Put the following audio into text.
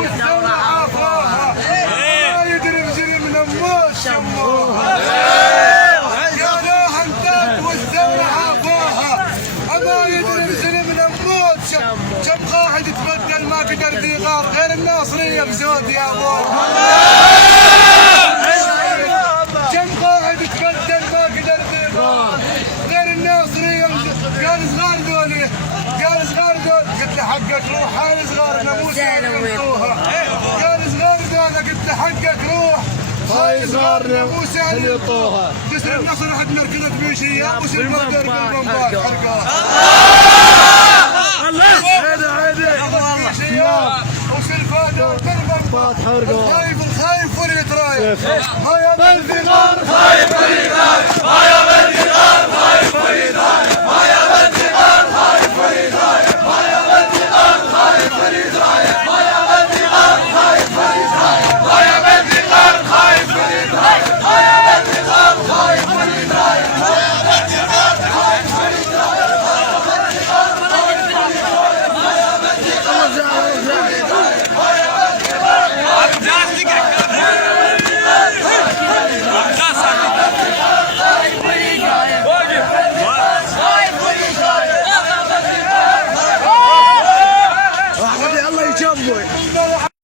والثورة عافاها ما يدري بجرم نموت شموها يا لا انتات والثورة عافاها ما يدري بجرم نموت كم قاعد تبدل ما قدر ذي غار غير الناصرية بزود يا ابوها كم قاعد تبدل ما قدر ذي غار غير الناصرية قال صغار ذولي قال صغار ذول قلت له حقك روح هاي صغار ناموس يلقوها قال صغار ذول قلت له حقك روح هاي صغار ناموس يلقوها جسر النصر حد مركزت بيشيا وسلموا درب البنبات حرقوها الخايف واللي يترايح ما يا بنت غار خايف واللي يترايح ما يا بنت غار خايف واللي يترايح